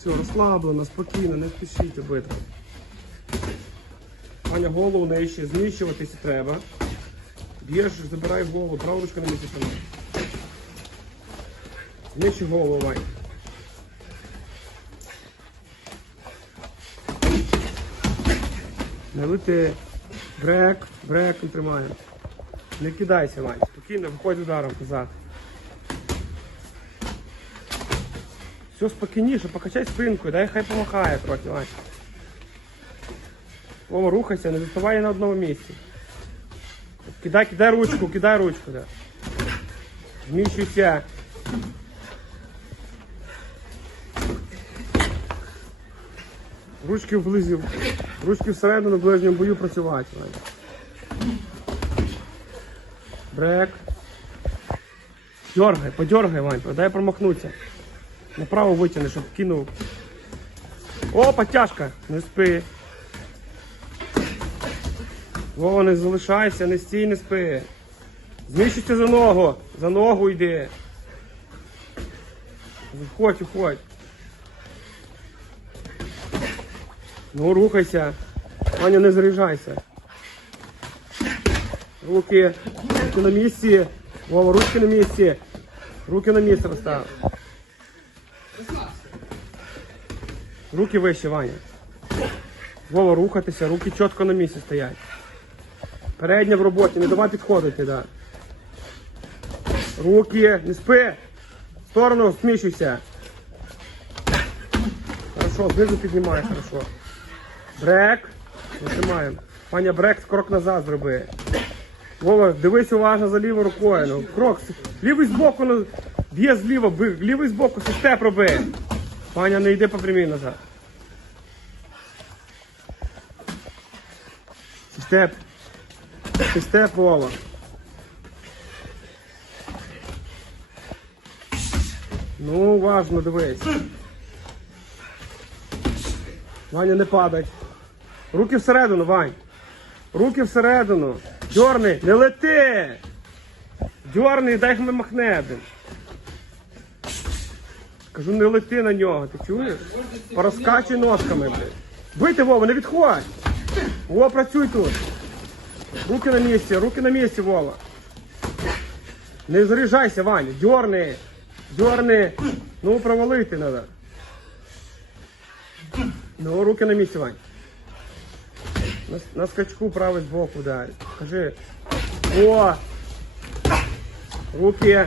Все, розслаблено, спокійно, не спішіть обидва. Аня, голову нижче, зміщуватися треба. Б'єш, забирай голову, праву ручку на місці тримай. Голову, Вань. Не лети. Брек, бреком тримаємо. Не кидайся, Вань. Спокійно, виходь ударом назад. Все спокійніше, покачай спинкою, дай хай помахає трохи, Вань. Вова, рухайся, не заставай на одному місці. Кидай, кидай ручку, кидай ручку, да. Зміщуйся. Ручки вблизі, ручки всередину в ближньому бою працювати. Брек. Дергай, подергай, Вань, дай промахнутися. Направо витягни, щоб кинув. О, потяжка! Не спи. Вова, не залишайся, не стій, не спи. Зміщуйся за ногу. За ногу йди. Входь, входь. Ну, рухайся. Ваня, не заряджайся. Руки. Руки на місці. Вова, ручки на місці. Руки на місце постав. Руки вище, Ваня. Вова, рухатися, руки чітко на місці стоять. Передня в роботі, не давай підходити, да. Руки, не спи. В сторону сміщуйся. Хорошо, знизу піднімай, хорошо. Брек. Нажимаємо. Паня, брек, крок назад зроби. Вова, дивись уважно за лівою рукою. Ну, крок. Лівий збоку, ну, б'є зліва, лівий збоку, степ роби. Паня, не йди по прямій назад. Степ. Степ, Вова. Ну, уважно дивись. Ваня, не падай. Руки всередину, Вань. Руки всередину. Дьорни, не лети. Дьорни, дай ми махне. Кажу, не лети на нього, ти чуєш? Порозкачуй ножками, блядь. Бийте, Вова, не відходь. Вова, працюй тут. Руки на місці, руки на місці, Вова. Не заряджайся, Ваня, дьорни. Дьорни. Ну, провалити треба. Ну, руки на місці, Вань. На, на скачку правий збоку дай. Кажи. О! Руки.